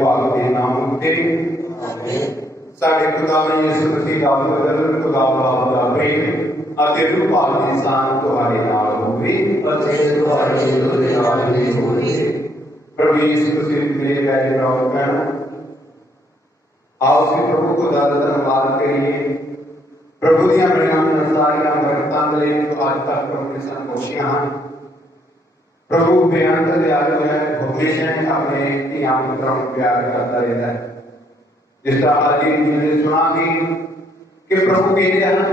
भाग के नाम के साढ़े खुदा यीशु मसीह का बदल खुदा बाप का प्रेम अते रूह भाग के साथ तुम्हारे नाल होवे अते तुम्हारे नाल भी होवे। प्रभु यीशु मसीह मेरे प्यारे भाई बहनों, आओ श्री प्रभु को धन्यवाद करिए। प्रभु दी बड़ियां सारियां बरकतां ले जो आज तक प्रभु ने सन बख्शियां हैं। प्रभु बेअंत दयालु है, हमेशा अपने धियां पुत्रां नूं प्यार करता रहता है। जिस तरह आज मैंने सुना कि प्रभु कहते हैं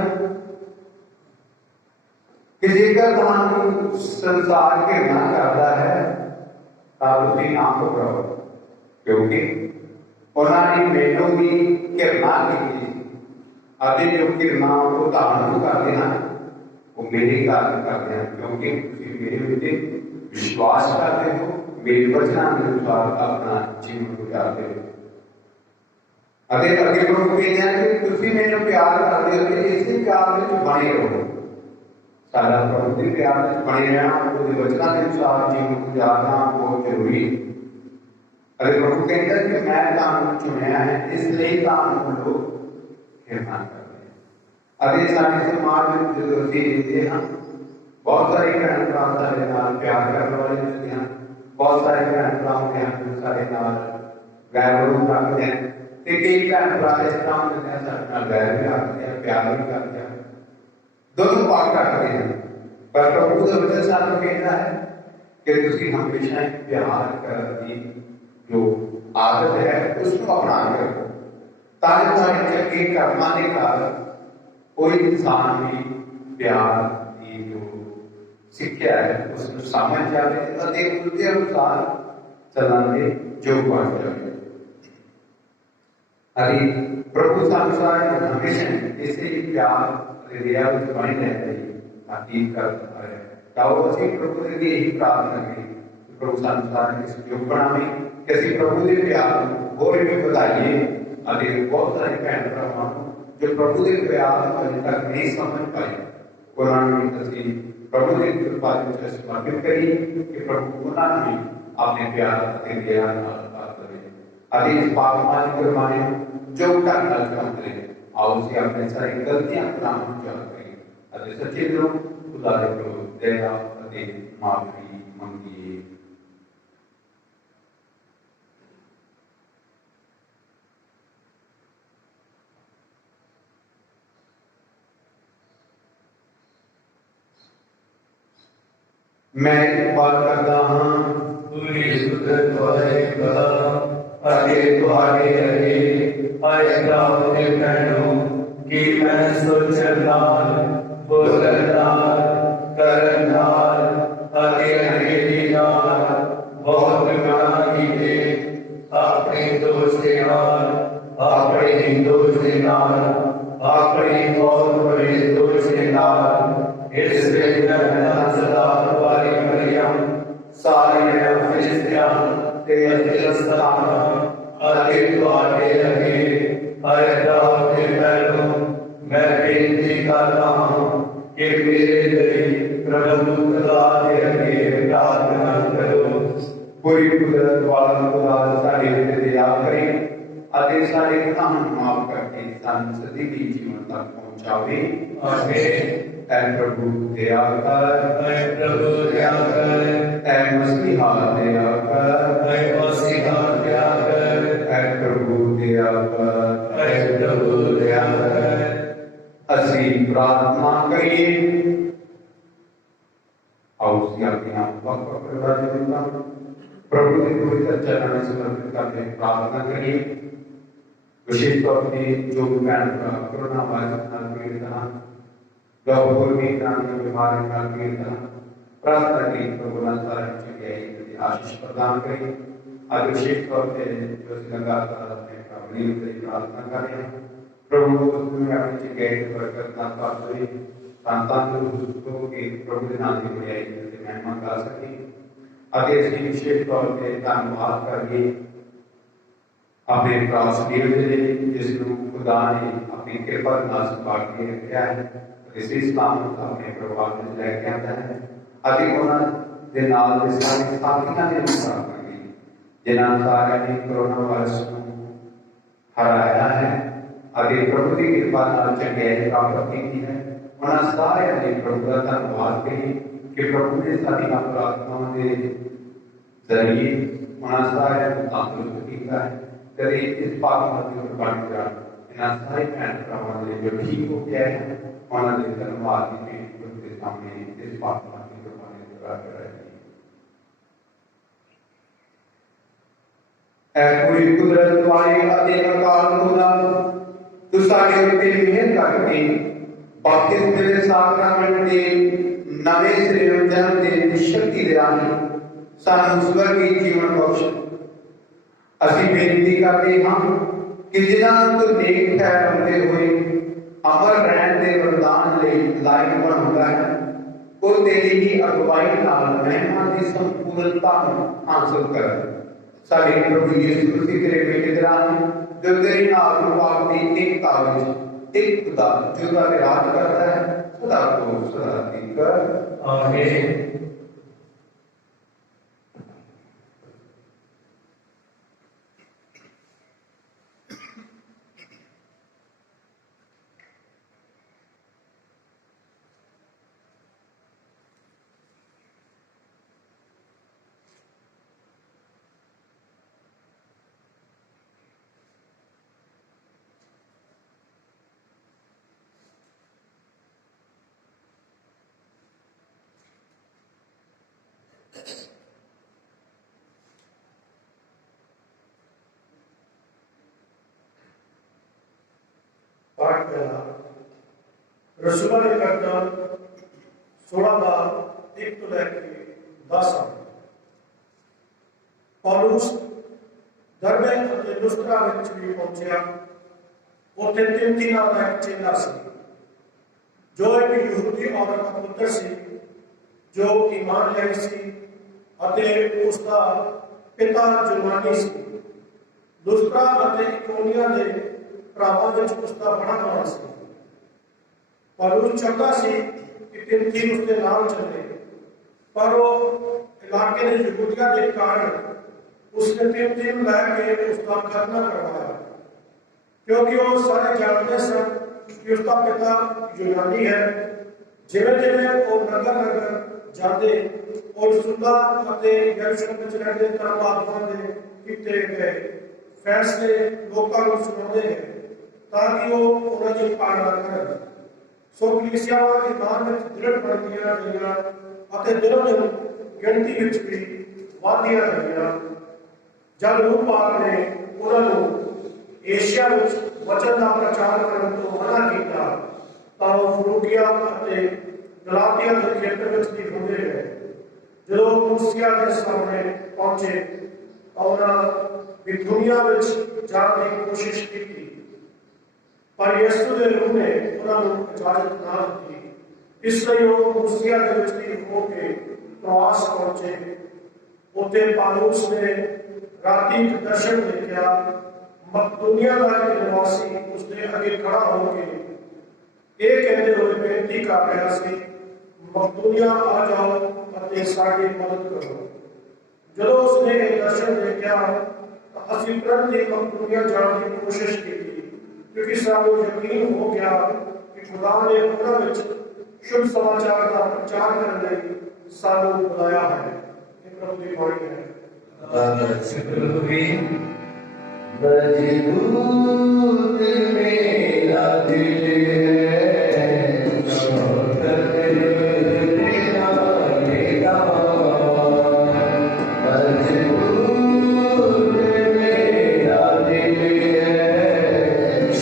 कि जेकर तुहानूं संसार घृणा करता है तां तुसीं ना घबराओ, क्योंकि उन्होंने मैनूं भी घृणा की अते जो घृणा वो तुहानूं करते हैं वो मेरे कारण करते हैं, क्योंकि तुसीं मेरे विच विश्वास करते हो, मेरे वचनों के अनुसार अपना जीवन गुजारते हो। अगे प्रभु कहते हैं कि तुसीं मैनूं प्यार करते हो कि इसी प्यार में बने रहो। साडा प्रभु के प्यार में बने रहना, उसके वचनों के अनुसार जीवन गुजारना बहुत जरूरी है। अरे प्रभु कहते हैं कि मैं तुहानूं चुनिया है, इसलिए तुहानूं लोग घृणा करते हैं। अरे साडे समाज में जो असीं रहते हैं, बहुत सारे भैन भरा सारे नाल प्यार करने वाले होते हैं, बहुत सारे भैन भरा होते हैं जो सारे नाल गैर विरोध रखते हैं, कई भैन भरा इस तरह होते हैं सारे नाल गैर भी रखते हैं, प्यार भी करते हैं, दोनों पाठ करते हैं। पर प्रभु का वचन सानू कहता है कि तुसीं हमेशा प्यार करने की जो आदत है उसको अपना के रखो, ताकि तुम्हारे चंगे कर्मां के कारण कोई इंसान भी प्यार की जो सिक्ख्या है उसको समझ जाए और उसके अनुसार चलने जो बन जाए। अरे प्रभु संसार हमेशा इसे प्यार हृदय में बने रहते ताकि कर प्रभु के लिए यही प्रार्थना करें प्रभु संसार इस योग बनावे कि प्रभु के प्यार होर भी बताइए। अरे बहुत सारे भैन भरावां जो प्रभु के प्यार अभी तक नहीं समझ पाए, कुरान में असीं प्रभु की कृपा को समर्पित करिए कि प्रभु उन्होंने अपने प्यार के दया अभी इस पापमान करवाने जो ढंग नाल करते हैं, आओ उसे अपने सारी गलतियां प्रदान करिए अरे सच्चे दिलों खुदा को दया अते माफी मंगिए। मैं इकबाल करता हाँ पूरी सुधर तुम्हारे कहा आगे तुम्हारे अगे आए गाँव के बहनों कि मैं सोचनार बोलनार करनार आगे अंगेली नार पूरी कुदरत वाला खुदा साडे उत्ते दया करे अते साडे गुनाह नूं माफ करके सानूं सदैवी जीवन तक पहुंचावे। आमीन। ऐ प्रभु दया कर, ऐ प्रभु दया कर, ऐ मसीहा दया कर, ऐ मसीहा दया कर, ऐ प्रभु दया कर, ऐ प्रभु दया कर। असीं प्रार्थना करिए। आओ उसी अपने आप वक्त प्रभु के पवित्र चरणों में समर्पित करके प्रार्थना करिए। विशेष तौर पर जो बहन कोरोना वायरस नाल पीड़ित हैं, डॉक्टर भी बीमारी नाल पीड़ित हैं, प्रार्थना की प्रभु ने सारे चंगाई आशीष प्रदान करी। आज विशेष तौर पर जो लगातार अपने प्रभु के प्रार्थना कर रहे हैं, प्रभु उसमें अपनी चंगाई की बरकत ना प्राप्त हुई, तंदुरुस्त होकर प्रभु के नाम की बड़ाई करके महिमा गा सके। अगे विशेष तौर पर धन्यवाद करिए अपने प्रास जिसनों खुदा ने अपनी कृपा नाल संभाल के रखा है, इसी सलामत अपने परिवार में लैके आता है। अभी उन्होंने सारे साथियों ने प्रार्थना की जिन्होंने सारे ने कोरोना वायरस को हराया है। अभी प्रभु की कृपा नाल चंगाई प्राप्त की है। उन्होंने सारे ने प्रभु का धन्यवाद करिए कि प्रभु ने सारियां प्रार्थनाओं के जरिए उन्होंने सारे तंदुरुस्त किया है। कभी इस बात में कुर्बानी का इन सारे भैन भरावां ने जो ठीक हो गया है, उन्होंने धन्यवाद की प्रभु के सामने इस बात में कुर्बानी कराई। ऐ पूरी कुदरत वाले अते अकाल खुदा, तू साडे उत्ते मेहर करके बपतिस्मे दे साक्रामेंट दे नवे सिरे नूं जन्म देण दी शक्ति दे राही सानूं स्वर्गी जीवन बख्श। असीं बेनती करते हाँ कि जिन्हां तू नेक ठहरांदे होए अमर रहण दे वरदान लई लायक बनाउंदा है, वो तेरी ही अगुवाई नाल महिमा दी संपूर्णता हासिल कर। साडे प्रभु यीशु मसीह तेरे बेटे दे राही जो तेरी नाल पाक दी एकता विच एक खुदा जुदा विराज करता है, सदा को सदा की कर। आमीन। पाठ पहला रसूलों के कर्तव्य 16 1 तो लेकर 10। पौलुस दरबे ਅਤੇ ਲੁਸਤਰਾ ਵਿੱਚ ਵੀ ਪਹੁੰਚਿਆ। ਉੱਥੇ ਤਿਮੋਥੀ ਨਾਮ ਦਾ ਇੱਕ ਚੇਲਾ ਸੀ ਜੋ ਇੱਕ ਯਹੂਦੀ ਔਰਤ ਦਾ ਪੁੱਤਰ ਸੀ ਜੋ ਈਮਾਨ ਲਿਆਈ ਸੀ ਅਤੇ ਉਸ ਦਾ ਪਿਤਾ ਯੂਨਾਨੀ ਸੀ। ਲੁਸਤਰਾ ਅਤੇ ਇਕੋਨੀਆ ਦੇ ਭਰਾਵਾਂ ਵਿੱਚ ਉਸ ਦਾ ਬੜਾ ਨਾਮ ਸੀ। ਪੌਲੁਸ ਚਾਹੁੰਦਾ ਸੀ ਕਿ ਤਿਮੋਥੀ ਉਸ ਦੇ ਨਾਲ ਚੱਲੇ, ਪਰ ਉਹ ਇਲਾਕੇ ਦੇ ਯਹੂਦੀਆਂ ਦੇ ਕਾਰਨ उसने तिमोथी को लैके उसका खतना करवाया, क्योंकि वो सारे जानते सन कि उसका पिता यूनानी है। जिवें जिवें वो नगर नगर जाते और सुनदा ਅਤੇ यरूशलेम ਵਿੱਚ ਰਹਿੰਦੇ ਧਰਮਾਤਮਾ ਦੇ ਕੀਤੇ ਗਏ फैसले ਲੋਕਾਂ ਨੂੰ ਸੁਣਾਉਂਦੇ हैं ਤਾਂ ਕਿ ਉਹ ਉਹਨਾਂ ਦੀ ਪਾਲਣਾ ਕਰਨ। ਸੋ ਕਲੀਸਿਆਵਾਂ ਈਮਾਨ ਵਿੱਚ ਦ੍ਰਿੜ ਬਣਦੀਆਂ ਗਈਆਂ ਅਤੇ ਦਿਨੋਂ ਦਿਨ ਗਿਣਤੀ ਵਿੱਚ ਵੀ ਵਧਦੀਆਂ ਗਈਆਂ। जब रूप पाक ने उन्होंने एशिया वचन का प्रचार करने तो मना किया तो फरूकिया गलातिया के खेत्र में भी होंगे गए। जो मूसिया के सामने पहुंचे और बिथुनिया जाने की कोशिश की, पर यीशु के रूह ने उन्होंने इजाजत ना दी। इसलिए वो मूसिया के होके प्रवास पहुंचे। उत्ते पौलुस ने राती दर्शन देखा। मकदूनिया का एक निवासी उसने अगे खड़ा होकर ये कहते हुए बेनती कर रहा सी, मकदूनिया आ जाओ और साड़ी मदद करो। ਜਦੋਂ ਉਸਨੇ ਇਹ ਦਰਸ਼ਨ ਦੇਖਿਆ ਤਾਂ ਅਸੀਂ ਤੁਰੰਤ ਹੀ ਮਕਤੂਨੀਆ ਜਾਣ ਦੀ ਕੋਸ਼ਿਸ਼ ਕੀਤੀ, ਕਿਉਂਕਿ ਸਾਨੂੰ ਯਕੀਨ ਹੋ ਗਿਆ ਕਿ ਖੁਦਾ ਨੇ ਉਹਨਾਂ ਵਿੱਚ ਸ਼ੁਭ ਸਮਾਚਾਰ ਦਾ ਪ੍ਰਚਾਰ ਕਰਨ ਲਈ ਸਾਨੂੰ ਬੁਲਾਇਆ ਹੈ। ਇਹ ਪ੍ਰਭੂ ਦੀ ਬਾਣੀ ਹੈ। मजबूत मेरा दिल है, शौकत तेरा लेगा। मजबूत मेरा दिल है,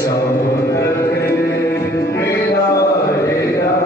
शौकत तेरा लेगा।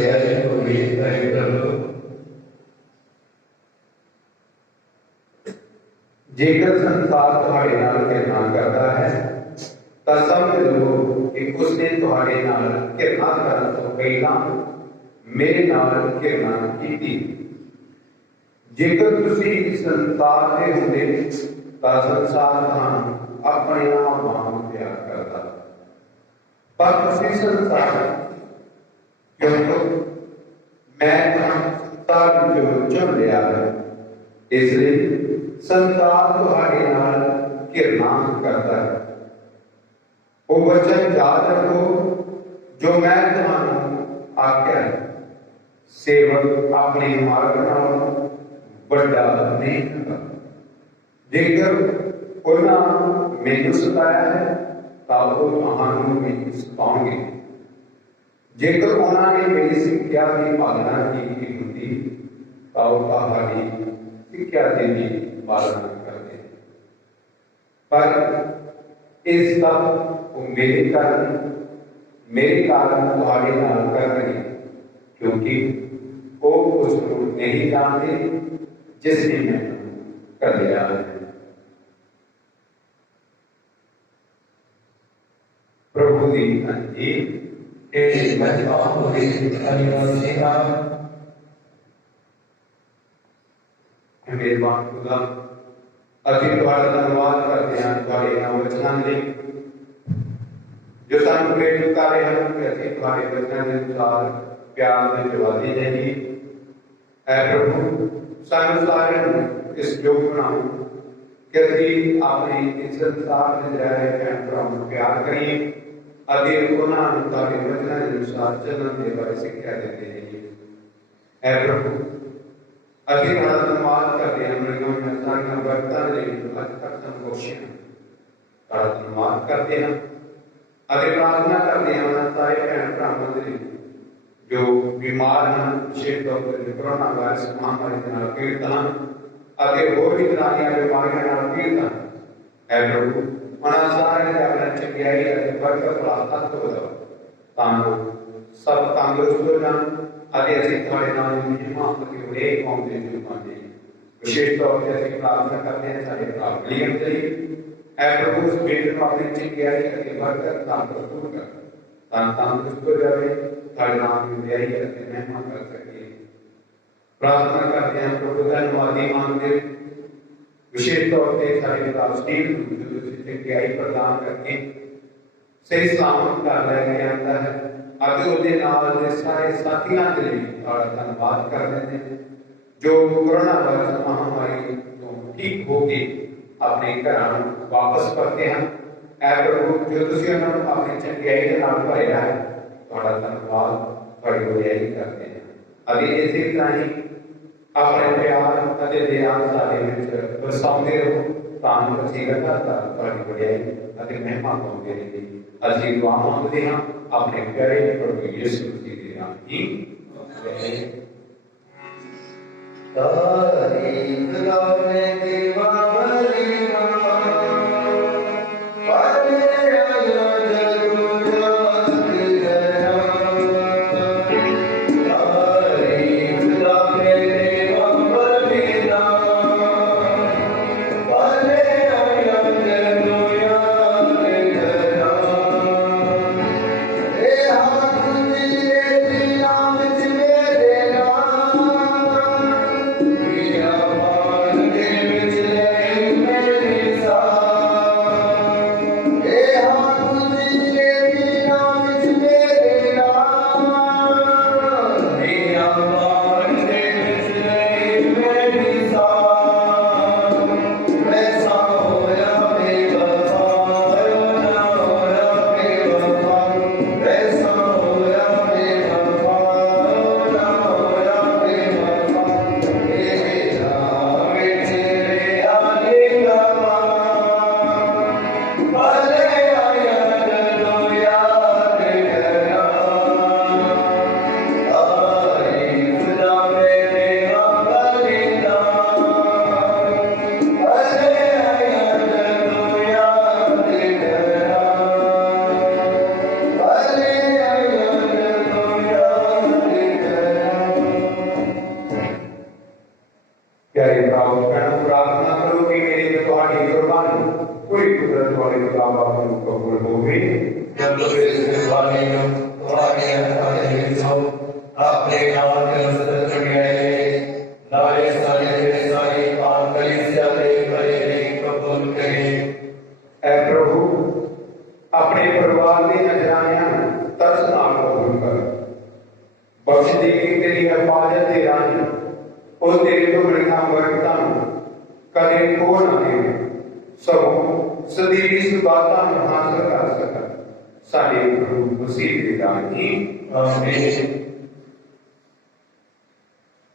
तारीफ अपने रब जेकर संसार तुहाडे नाल घृणा करता है तां समझ लो कि उसने तुहाडे नाल घृणा करन तों पहलां मेरे नाल घृणा कीती। जेकर तुसीं संसार दे हुंदे तां संसार तुहानूं अपने आप वांग प्यार करदा, पर तुसीं संसार क्योंकि मैं संसार विचों चुन लिया है, इसलिए संसार तुहाडे नाल घृणा करता है। वो वचन याद रखो जो मैं तुहानूं आख्या है, सेवक अपने मालक नालों वड्डा नहीं हुंदा। जेकर उन्हां मैनूं सताया है तां वो तुहानूं भी सताउणगे। जेकर उन्हां ने मेरी सिक्ख्या की पालना की हुंदी तां वो तुहाडी सिक्ख्या दी पालना करते हैं। पर इसका वो मेरे कारण तुहाडे नाल कर रही, क्योंकि वो उसको नहीं जानते जिसने मैंने कर लिया है। प्रभु दी अंजील मेहरबान खुदा, ਅਸੀਂ ਤੁਹਾਡਾ ਧੰਨਵਾਦ ਕਰਦੇ ਹਾਂ ਤੁਹਾਡੇ ਇਹਨਾਂ ਵਚਨਾਂ ਲਈ जो ਸਾਨੂੰ ਪ੍ਰੇਰਿਤ ਕਰ ਰਹੇ ਹਨ ਕਿ ਅਸੀਂ ਤੁਹਾਡੇ ਵਚਨਾਂ ਦੇ ਅਨੁਸਾਰ ਪਿਆਰ ਦੇ ਜਵਾਬੀ ਦੇਈਏ। ਐ ਪ੍ਰਭੂ, ਸਾਨੂੰ ਸਾਰਿਆਂ ਨੂੰ ਇਸ ਯੋਗ ਬਣਾਓ ਕਿ ਅਸੀਂ ਆਪਣੇ ਇਸ ਸੰਸਾਰ ਦੇ ਰਹਿ ਭੈਣ ਭਰਾਵਾਂ ਨੂੰ ਪਿਆਰ ਕਰੀਏ ਅਤੇ ਉਹਨਾਂ ਨੂੰ ਤੁਹਾਡੇ ਵਚਨਾਂ ਦੇ ਅਨੁਸਾਰ ਚੱਲਣ ਦੇ ਬਾਰੇ ਸਿੱਖਿਆ ਦਿੰਦੇ ਰਹੀਏ। ਐ ਪ੍ਰਭੂ, ਅਸੀਂ ਤੁਹਾਡਾ ਧੰਨਵਾਦ ਕਰਦੇ ਹਾਂ ਮਰੀਆਂ ਸਾਰੀਆਂ ਬਰਕਤਾਂ ਲਈ ਅੱਜ ਤੱਕ ਸਾਨੂੰ ਬਖਸ਼ਿਆ। ਤੁਹਾਡਾ ਧੰਨਵਾਦ ਕਰਦੇ ਹਾਂ ਅਤੇ ਪ੍ਰਾਰਥਨਾ ਕਰਦੇ ਹਾਂ ਸਾਰੇ ਭੈਣ ਭਰਾਵਾਂ ਦੇ ਲਈ जो बीमार हैं, विशेष तौर पर कोरोना वायरस महामारी के नाल पीड़ित हैं अगे होर भी तरह दी बीमारियों नाल पीड़ित हैं। ऐ प्रभु उन्हां सारे दे अपने चंगियाई अते बरकत वाला हत्थ बधाओ तां जो सब तंदुरुस्त हो जाण अते असीं तुहाडे नाम दी महिमा अते उल्लेख पाउंदे जो पांदे विशेष तौर पर असीं प्रार्थना करते हैं साडे भरा विलियम दे ऐ प्रभु उस बेटे नूं अपनी चंगियाई अते बरकत नाल भरपूर कर तां तंदुरुस्त हो जावे तुहाडे नाम दी वडियाई अते महिमा कर सके। प्रार्थना करते हैं प्रभु धन्यवादी मानते विशेष तौर पर सारे विकास टीम जो चंगियाई प्रदान करके सही सलामत कर लिया जाता है अगर उसके नाल दे सारे साथियों के लिए धन्यवाद कर देते हैं जो कोरोना वायरस महामारी तो ठीक होके अपने घर वापस करते हैं। ऐ प्रभु जो तुसीं उन्हां नूं अपनी चंगियाई दे नाल भरिया है तुहाडा धन्यवाद तुहाडी वडियाई करते हैं अभी इसी तरह ही अपने प्यार अते दया साडे विच वसाउंदे रहो तां जो असीं लगातार तुहाडी वडियाई अते महिमा पाउंदे रहीए। असीं दुआ मंगदे हां अपने प्यारे प्रभु यीशु मसीह दे नाम ही तारीफ गावे दीवारी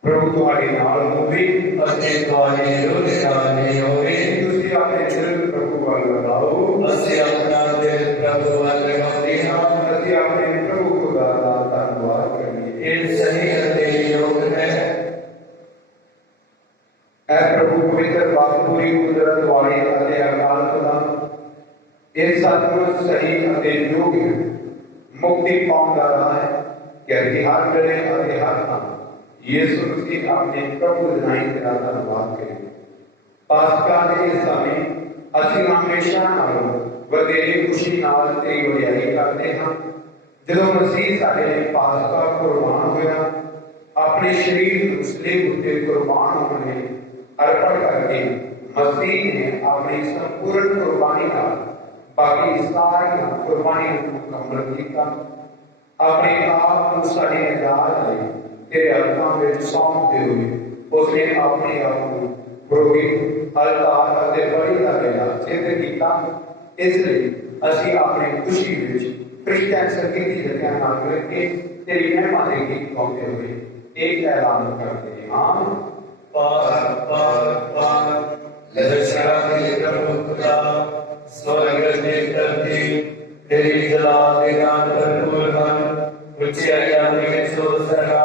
प्रभु तुम्हारे नाल होवे अते तुहाडे रोज नाले होवे तुसीं अपने दिल प्रभु वाल लगाओ असीं अपना दिल प्रभु वाल लगाते हां असीं अपने प्रभु खुदा दा धन्नवाद करिए ये सही अते योग है। ऐ प्रभु पवित्र बात पूरी कुदरत वाले अते अकाल खुदा ये सचमुच सही अते योग है मुक्ति पाउण दा राह है कि हर जगह अते हर थां यीशु मसीह अपने प्रभु दिनाई तेरा धन्यवाद करें। पास्का के इस समय असीं हमेशा नालों वधेरे खुशी नाल तेरी वडियाई करते हैं जदों मसीह साडे लई पास्का कुर्बान होया अपने शरीर उसले उत्ते कुर्बान होने अर्पण करके मसीह ने अपनी संपूर्ण कुर्बानी नाल बाकी सारी कुर्बानी मुकम्मल किया अपने आप को साडी निजात लई तेरे हत्थों में सौंपते हुए उसने अपने आप को पुरोहित अलतार अते बलि दा बेड़ा सिद्ध किया। इसलिए असीं अपनी खुशी विच क्रिश्चियन संगीत की जगह नाल करके तेरी महिमा दे गीत गाउंदे हुए एक ऐलान करते हैं हां पार पार पार लदशरा के प्रभु खुदा स्वर्ग में धरती तेरी जलाल दे नाम भरपूर हैं उच्चारियां में सोसरा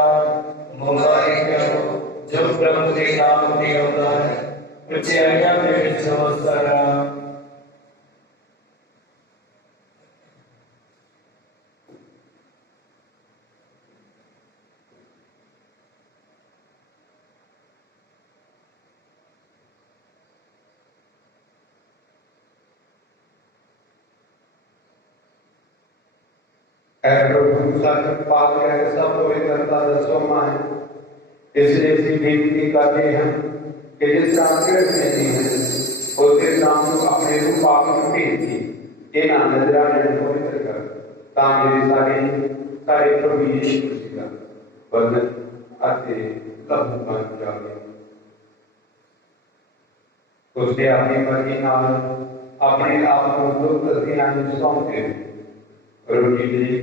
मुबारक हो जो प्रभु के नाम में होता है उच्चारियां में सोसरा। ऐ प्रभु सच पाक है सब पवित्रता दसों है, इसलिए इसी बेनती करते हैं कि जिस रामकृष्ण ने दी है उसके नाम को अपने रूप पाक में भेज दी इन नजरा ने पवित्र कर ताकि सारे प्रभु यीशु मसीह का वंदन आते लहू बन जाए। उसने अपनी मर्जी नाल अपने आप को दुख दर्दियां सौंपते रोटी ली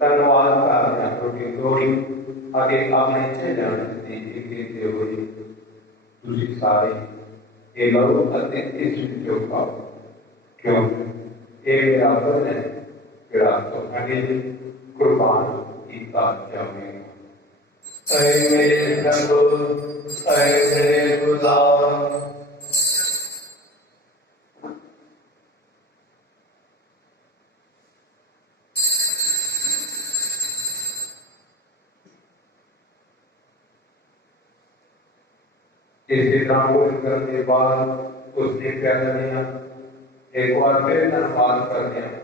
धन्यवाद करना रोटी तोड़ी आगे अपने चेहरे देते हुए तुझे सारे ये लो अति इस जो पाओ क्यों ये मेरा बदन है मेरा तो आगे कुर्बान कीता जाएगा। ऐ मेरे प्रभु ऐ मेरे खुदा इसी तरह भोजन करने के बाद उसने क्या करना एक बार फिर धन्यवाद करते हैं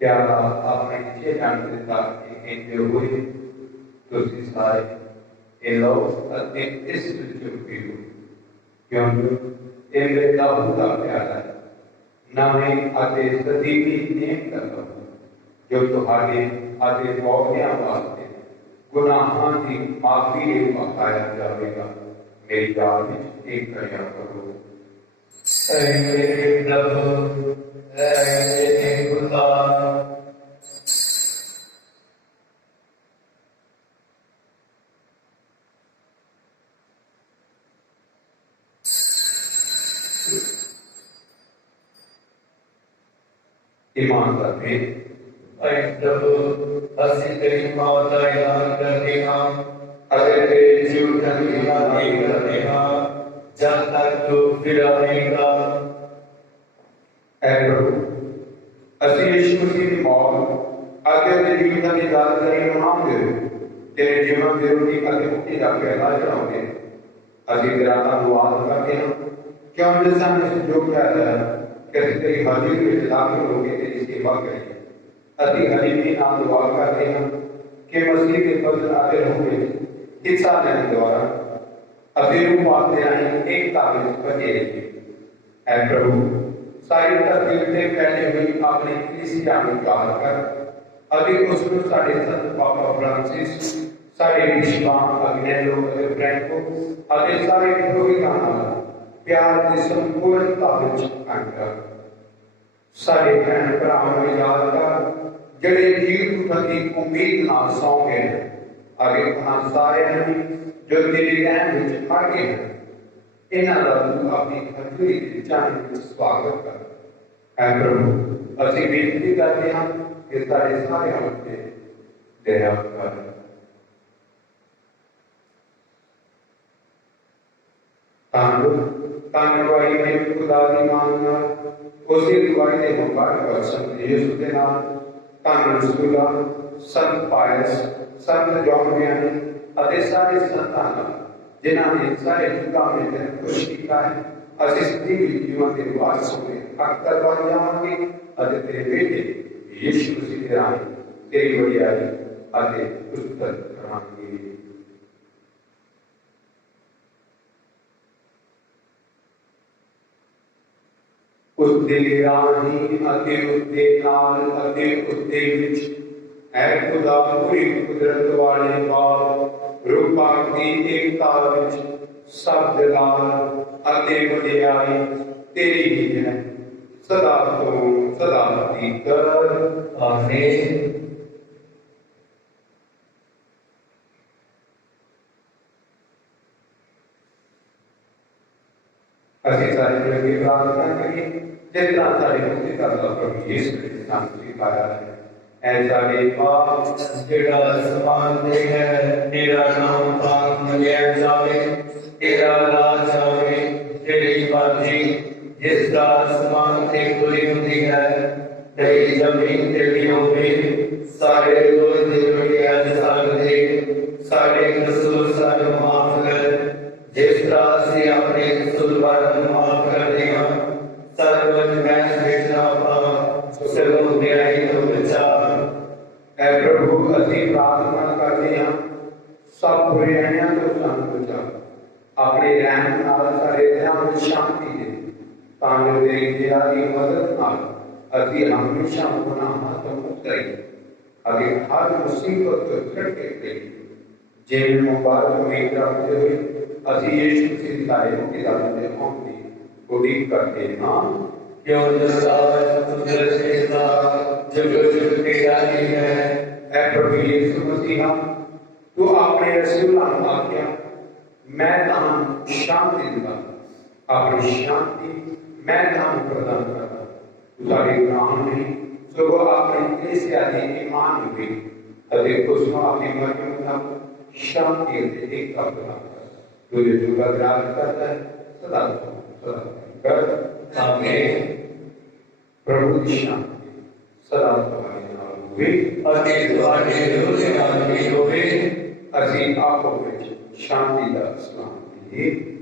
प्यारा आपने नीचे जान देता कि हुए तुझे सारे ये लोग अपने इस चुप्पी हो क्योंकि ये मेरा होता प्यारा है ना मैं आते सदी की नेक करता हूँ जो तुम्हारे आते मौके वास्ते गुनाहां की माफी ले पाया जाएगा मेरी जान में एक करया करो। ऐ मेरे प्रभु ऐ मेरे खुदा ईमानदार में ऐ प्रभु असि तेरी मौत का ऐलान करते हैं अरे तेरे जीव करते हैं जब तक तू फिर आएगा। ऐ प्रभु असि यीशु मसीह की मौत आगे तेरे जीवन की याद करें मनाओगे तेरे जीवन विरोधी आगे मुक्ति का पहला चढ़ाओगे असि तेरा धन्यवाद करते हैं क्यों जैसा हमने जो किया है कैसे तेरी हाजिरी में दाखिल होकर तेरी सेवा करें असि हलीमी नाम दुआ करते हैं कि मसीह के पवित्र आगे होंगे हिस्सा लेने द्वारा अधीरू पाते हैं एक ताबिज बचे ऐ प्रभु सारी धरती पे फैले हुई अपने कलीसिया में उतार कर अधिक उसमें साढ़े संत पापा फ्रांसिस सारे विश्वास अग्नेलो फ्रैंको अधिक सारे पुरोहिताना प्यार की संपूर्णता विच अंकर सारे भैन भरावां नूं याद कर जड़े जीव की उम्मीद नाल सौ गए आगे हम सारे जो तेरी रहम विच मर गए हैं इन्हां दा तू अपनी हजूरी दे चाहने विच स्वागत कर। ऐ प्रभु असीं बेनती करते हैं कि सारे सारे होते दया कर। धन्यवाद में खुदा की मांगना उसी दुआई दे मुबारक वचन यीशु के नाम धन रसूला संत पायस संत जॉन ज्ञानी ਅਤੇ ਸਾਰੇ ਸੰਤਾਂ जिन्हों ने सारे युगों में दिन खुश किया है असि सदी जीवन के वारस होंगे अक्कर बन जावांगे और तेरे बेटे यीशु मसीह के राह तेरी वडियाई और उस्तत करांगे। उसदे राही अते उसदे नाल अते उसदे विच ऐ खुदा पूरी कुदरत वाले बाप रूपा की एकता विच सब जलाल अते वडियाई तेरी ही है सदा तो सदा दी कर आमीन। ਅਸੀਂ ਸਾਰੇ ਮਿਲ ਕੇ ਪ੍ਰਾਰਥਨਾ ਕਰੀਏ ਜਿਸ ਤਰ੍ਹਾਂ ਸਾਡੇ ਮੁਕਤੀਦਾਤਾ ਪ੍ਰਭੂ ਯਿਸੂ ਮਸੀਹ ਨੇ ਸਾਨੂੰ ਸਿਖਾਇਆ ਹੈ। ऐसा पाप जेड़ा आसमान ते है, तेरा नाम पाक मनिया जावे, तेरा राज आवे, तेरी मर्जी जिस तरह आसमान ते पूरी होती है, तेरी जमीन ते भी होवे। सारे रोज दे रोटी अज सानू दे, सारे कसूर सानू माफ कर, जिस तरह असीं अपने कसूरवारां नूं माफ करदे हां। सानू अज मैस विच ना पा, सगों बुराई तों बचा। ऐ प्रभु असीं प्रार्थना करते हैं सब बुराइयां तो सानू बचा, अपने रहम नाल सारे दिलां में शांति दे, तां जो तेरी दया दी मदद नाल असीं हमेशा गुनाहां तो मुक्त रहीए अगे हर मुसीबत तो झटके रहीए। जिवें मुबारक उम्मीद रखते हुए असीं यीशु मसीह दी लाए मुक्ति दाता दे आउण दी उम्मीद करते हां। क्यों कुदरत तेरा जुग जुग तेरा ही है। ऐ प्रभु यीशु मसीहा तू अपने रसूलां नूं आख्या मैं तुहानूं शांति दिंदा, अपनी शांति मैं तुहानूं प्रदान करदा। तू साडे गुनाहां नहीं सगों अपनी कलीसिया दी ईमान नूं भी अते उस नूं अपनी मर्जी मुताबिक शांति अते एकता प्रदान करदा। तू जो जुगा राज करदा है सदा कर। आमीन। प्रभु की शांति सदा तुम्हारे नाल होवे अते तुहाडे रूह दे नाल भी होवे। असीं आपो विच शांति दा सलाम दीजिए।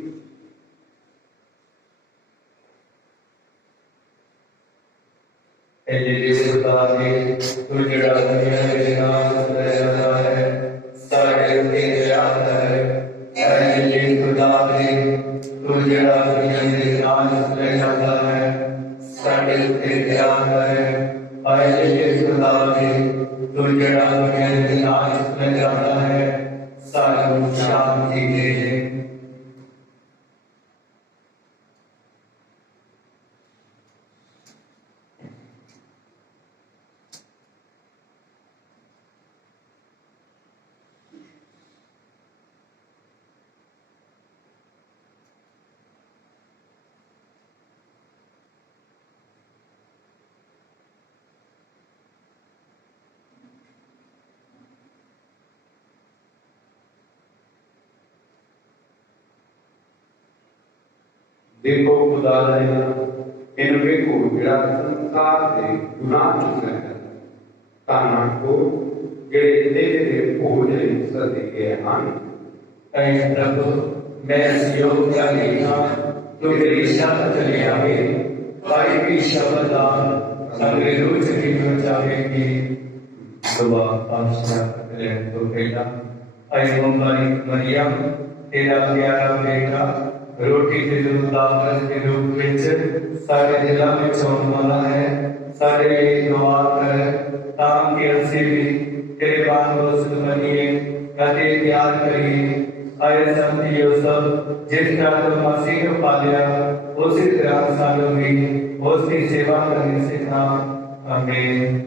तू जड़ा दुनिया के नाम सदा है, सारे उत्ते दया कर। ऐ खुदा दे तू जड़ा दुनिया के नाम सदा है, सारे उत्ते दया कर। ऐ खुदा दे तू जड़ा दुनिया के नाम सदा है, सानू शांति दे। देखो खुदा ने इन वेखो जड़ा संसार के गुनाह चुक है ताना को जेड़े तेरे भोजन सदे गए हैं। ऐ प्रभु मैं योग का लेना तू मेरी शब्द ले आवे, कोई भी शब्द संगे रोज की हो जाएगी। दुआ पांचवा ले तो बेटा ऐ मरियम तेरा प्यारा बेटा रोटी के दावत के रूप में सारे दिलों में छोड़ने वाला है। सारे लिए दुआ कर ताकि असी भी तेरे बात को सुन बनिए, कदे प्यार करिए। आए समझियो सब जिस तरह तुम मसीह को पालिया उसी तरह सालों भी उसकी सेवा करने सीखना। आमीन।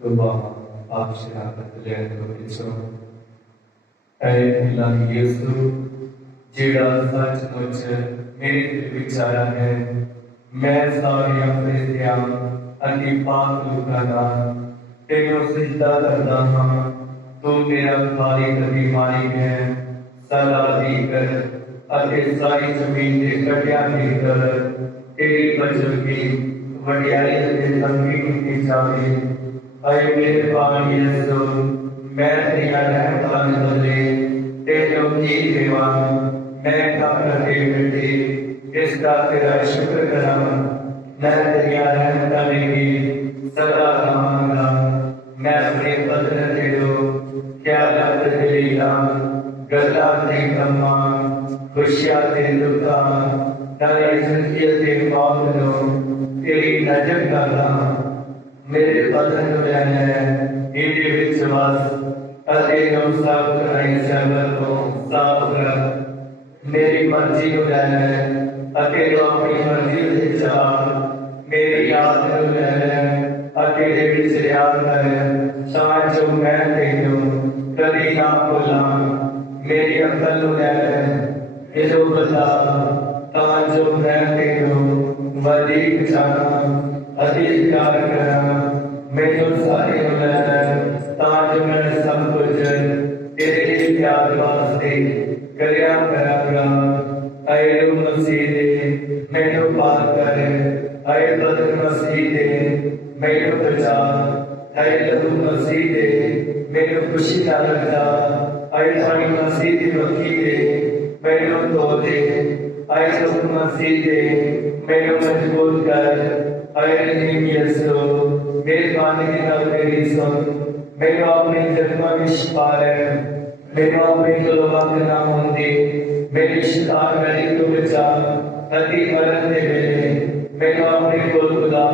Doa asyarakat leher itu, ऐ यीशु जेड़ा सचमुच मेरे दिल विच आया है, मैं सारियां फरिश्तियां अति पाक लोकां दा तेनों सजदा करदा हां। तू मेरा खालिक अते मालिक है। सदा दीकर अते सारी जमीन दे कटिया दीकर तेरी बजुर्गी वडियाई अते तंगी कीती जावे। ऐ मेरे पाक यीशु मैं तेरियां रहमतां दे बदले तेनों की देवा। मैं कर दे मिटे इसका तेरा शुक्र करा। मैं तेरिया रहमतां की सदा गावांगा। मैं अपने बदन तेरो क्या रब दिलीला गल्ला ते कम्मा खुशियां ते दुखा तारी जिंदगी ते मौत नो तेरी नजर करदा। मेरे बदन नु रहना इहदे विच वस अते नो साफ कराई शबर को साफ कर। मेरी मर्जी को रहना अते नो अपनी मर्जी दे चाह। मेरी याद नु रहना अते दे विच रिया कर तां जो मैं तैनूं कदी ना भुलां। मेरी अकल नु रहना इहो बता तां जो मैं तैनूं वधीक जाना अधिकार करा। मैनूं सारे नु रहना तां जो मैं सब कुछ तेरे प्यार वास्ते करया करांगा। ऐ रूह मसीह दे मैनूं पाक कर। ऐ बदन मसीह दे मैनूं बचा। ऐ लहू मसीह दे मैनूं खुशी नाल रखा। ऐ पानी मसीह दी मक्खी दे मैनूं धो दे। ऐ लहू मसीह दे मैनूं मजबूत कर। ऐ रहीम यीशु मेहरबानी नाल मेरी सुन। मैनूं अपने जख्मां विच पार मैनूं अपने कोलों वंग ना होंदी। मेरी शैतान मेरी तो बचा अति मरण दे वेले मैनूं अपने कोल बुला।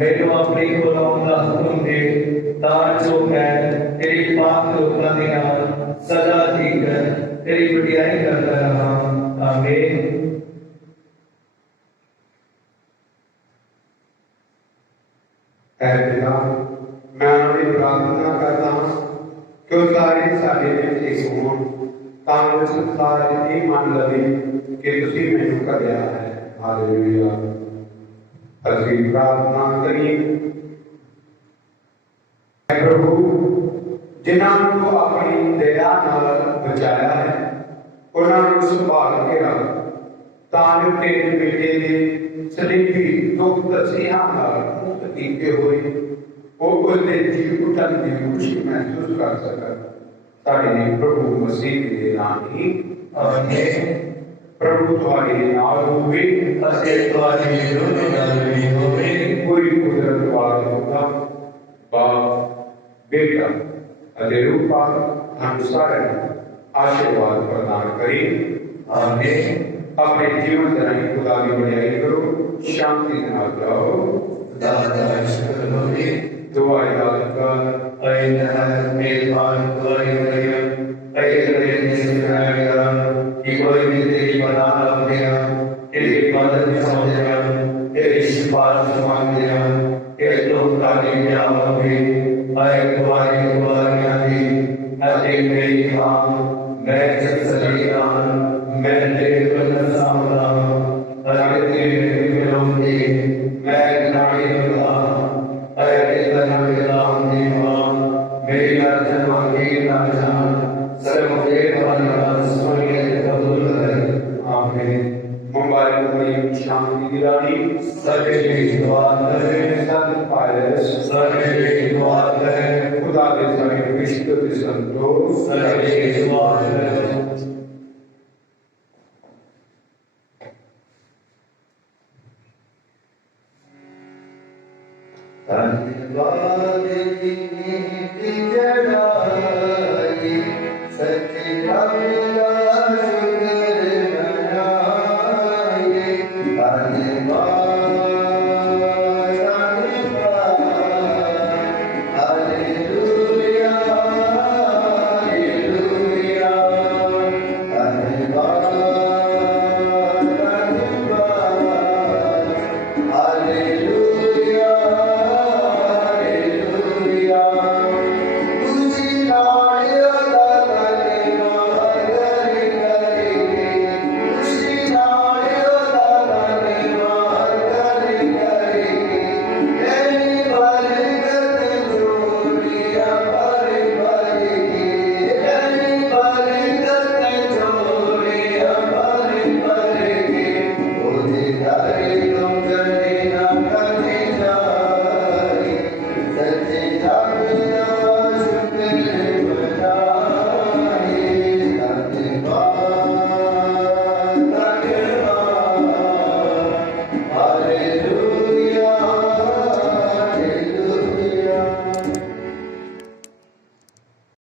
मैनूं अपने कोल आउण दा हुक्म दे तां जो मैं तेरी पाक लोकां दे नाल सदा दीकर तेरी वडियाई करदा रहां। आमीन। ऐ पिता मैं उन्हें प्रार्थना करता हूँ कि वो सारे साडे विच एक होण तां जो संसार ये मान लवे कि तुसीं मैनूं घल्लिया है। हालेलुया। असीं प्रार्थना करिए। ऐ प्रभु जिन्हां नूं अपनी दया नाल बचाया है उन्हां नूं संभाल के रख तां जो तेरे बेटे दे सलीबी दुख तसीहां नाल मुक्त कीते होए ਉਹ ਉਹਦੇ ਜੀਵ ਉਠਣ ਦੀ ਖੁਸ਼ੀ ਮਹਿਸੂਸ ਕਰ ਸਕਣ। ਸਾਡੇ ਪ੍ਰਭੂ ਮਸੀਹ ਦੇ ਨਾਮ ਹੀ ਆਮੀਨ। ਪ੍ਰਭੂ ਤੁਹਾਡੇ ਨਾਲ ਹੋਵੇ ਅਤੇ ਤੁਹਾਡੀ ਰੂਹ ਨਾਲ ਵੀ ਹੋਵੇ। ਕੋਈ ਕੁਦਰਤ ਵਾਲਾ ਹੋਗਾ ਬਾਪ ਬੇਟਾ ਅਤੇ ਰੂਹ ਪਾਕ ਹਮ ਸਾਰਿਆਂ ਨੂੰ ਆਸ਼ੀਰਵਾਦ ਪ੍ਰਦਾਨ ਕਰੇ। ਆਮੀਨ। ਆਪਣੇ ਜੀਵਨ ਦੇ ਰਾਹੀਂ ਖੁਦਾ ਦੀ ਵਡਿਆਈ ਕਰੋ। ਸ਼ਾਂਤੀ ਨਾਲ ਜਾਓ। ਦਾਦਾ ਸ਼ੁਕਰ ਹੋਵੇ। दुआ याद कर ऐ मेहरबान खुदाई मरियम ऐ तेरे निसराया कि कोई भी तेरी मदद अपने तेरी मदद में समझ तेरी सिफारिश मांगते तेरे तो ताली में आओगे। ऐ तुम्हारी दुआएं दी अति मेरी मां मैं सलीला मैं तेरे बदन सामना अरे तेरे मिलोगे मैं नाड़ी मिला। मेरी अर्जन मांगी ना जान सर्व कबूल कर। आमीन। मुबारक मरियम शांति की रानी सबके लिए दुआ करें। सब पायस सबके लिए दुआ करें। खुदा के सारे विश्व के संतों सबके लिए दुआ करें।